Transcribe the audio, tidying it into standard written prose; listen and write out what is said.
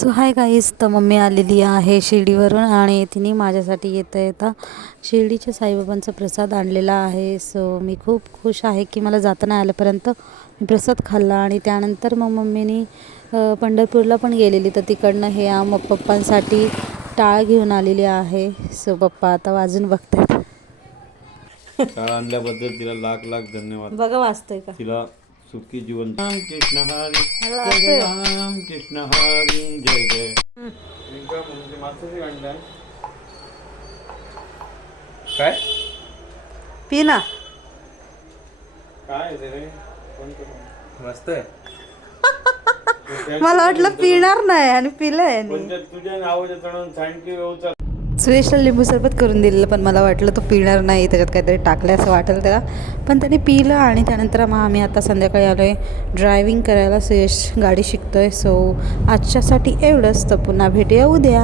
So hi guys, तर mummy आलेली आहे शिर्डीवरून आणि तिने माझ्यासाठी येता शिर्डीच्या साईबाबांचा प्रसाद आणलेला आहे. सो मी खूप खुश आहे की मला जाता नाही आल्यापर्यंत मी प्रसाद खाल्ला. आणि त्यानंतर मग मम्मीनी पंढरपूरला पण गेलेली, तर तिकडनं हे पप्पांसाठी टाळ घेऊन आलेली आहे. सो पप्पा आता वाजून बघतात. टाळ आणल्याबद्दल तिला लाख लाख धन्यवाद. बघा वाजतोय का तिला सुखी जीवन. राम कृष्ण हरी जय राम कृष्ण हरी जय जय. काय पी ना. काय रे मस्त आहे. मला वाटलं पिणार नाही आणि पिलंय. तुझ्या नावाच्या थँक्यू. सुरेशला लिंबू सरबत करून दिलेलं, पण मला वाटलं तो पिणार नाही, त्याच्यात काहीतरी टाकलं असं वाटेल त्याला. पण त्याने पिलं आणि त्यानंतर मग आम्ही आता संध्याकाळी आलो आहे ड्रायव्हिंग करायला. सुरेश गाडी शिकतो आहे. सो आजच्यासाठी एवढंच, तर पुन्हा भेटूया उद्या.